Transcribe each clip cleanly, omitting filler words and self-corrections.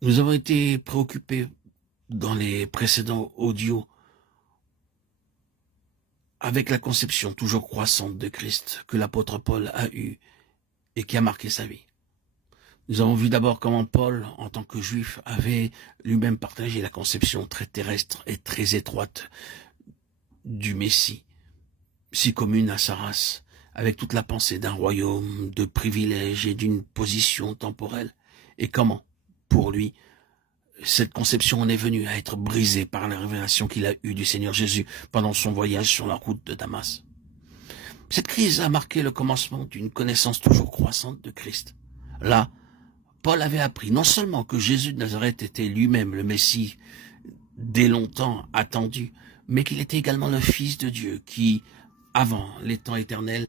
Nous avons été préoccupés dans les précédents audios avec la conception toujours croissante de Christ que l'apôtre Paul a eue et qui a marqué sa vie. Nous avons vu d'abord comment Paul, en tant que juif, avait lui-même partagé la conception très terrestre et très étroite du Messie, si commune à sa race, avec toute la pensée d'un royaume, de privilèges et d'une position temporelle. Et comment, pour lui, cette conception en est venue à être brisée par la révélation qu'il a eue du Seigneur Jésus pendant son voyage sur la route de Damas. Cette crise a marqué le commencement d'une connaissance toujours croissante de Christ. Là, Paul avait appris non seulement que Jésus de Nazareth était lui-même le Messie dès longtemps attendu, mais qu'il était également le Fils de Dieu qui, avant les temps éternels,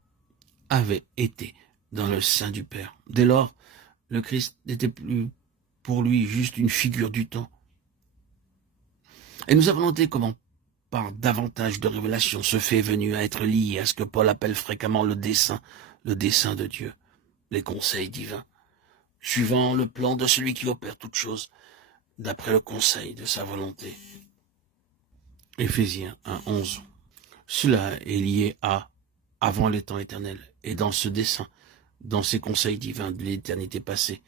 avait été dans le sein du Père. Dès lors, le Christ n'était plus pour lui juste une figure du temps. Et nous avons noté comment, par davantage de révélations, ce fait est venu à être lié à ce que Paul appelle fréquemment le dessein de Dieu, les conseils divins, suivant le plan de celui qui opère toutes choses, d'après le conseil de sa volonté. Éphésiens 1:11. Cela est lié à avant les temps éternels, et dans ce dessein, dans ces conseils divins de l'éternité passée.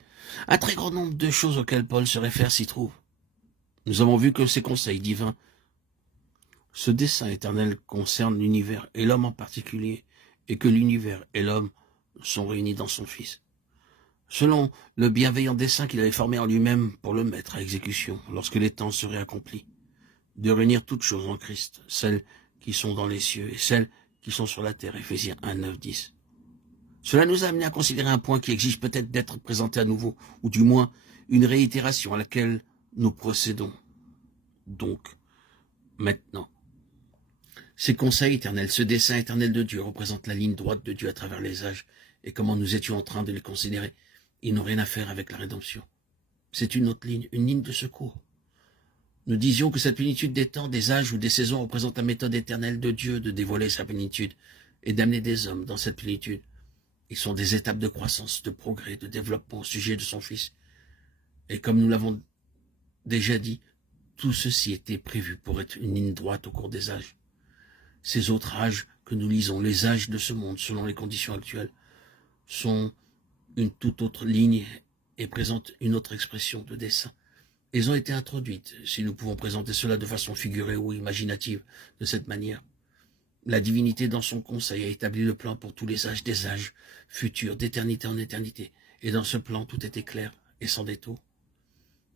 Un très grand nombre de choses auxquelles Paul se réfère s'y trouvent. Nous avons vu que ces conseils divins, ce dessein éternel concerne l'univers et l'homme en particulier, et que l'univers et l'homme sont réunis dans son Fils. Selon le bienveillant dessein qu'il avait formé en lui-même pour le mettre à exécution, lorsque les temps seraient accomplis, de réunir toutes choses en Christ, celles qui sont dans les cieux et celles qui sont sur la terre, Éphésiens 1, 9, 10. Cela nous a amené à considérer un point qui exige peut-être d'être présenté à nouveau, ou du moins une réitération à laquelle nous procédons. Donc, maintenant, ces conseils éternels, ce dessein éternel de Dieu représente la ligne droite de Dieu à travers les âges, et comment nous étions en train de les considérer, ils n'ont rien à faire avec la rédemption. C'est une autre ligne, une ligne de secours. Nous disions que cette plénitude des temps, des âges ou des saisons représente la méthode éternelle de Dieu de dévoiler sa plénitude et d'amener des hommes dans cette plénitude. Ils sont des étapes de croissance, de progrès, de développement au sujet de son Fils. Et comme nous l'avons déjà dit, tout ceci était prévu pour être une ligne droite au cours des âges. Ces autres âges que nous lisons, les âges de ce monde, selon les conditions actuelles, sont une toute autre ligne et présentent une autre expression de dessein. Elles ont été introduites, si nous pouvons présenter cela de façon figurée ou imaginative, de cette manière. La divinité, dans son conseil, a établi le plan pour tous les âges des âges futurs, d'éternité en éternité. Et dans ce plan, tout était clair et sans détour.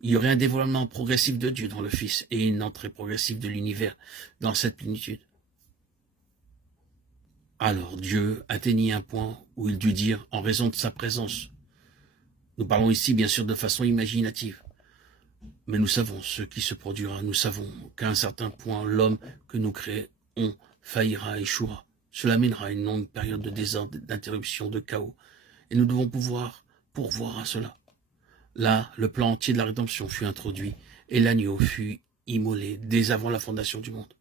Il y aurait un dévoilement progressif de Dieu dans le Fils et une entrée progressive de l'univers dans cette plénitude. Alors Dieu atteignit un point où il dut dire, en raison de sa présence, nous parlons ici bien sûr de façon imaginative, mais nous savons ce qui se produira, nous savons qu'à un certain point, l'homme que nous créons faillira, échouera. Cela mènera à une longue période de désordre, d'interruption, de chaos, et nous devons pouvoir pourvoir à cela. Là, le plan entier de la rédemption fut introduit, et l'agneau fut immolé dès avant la fondation du monde.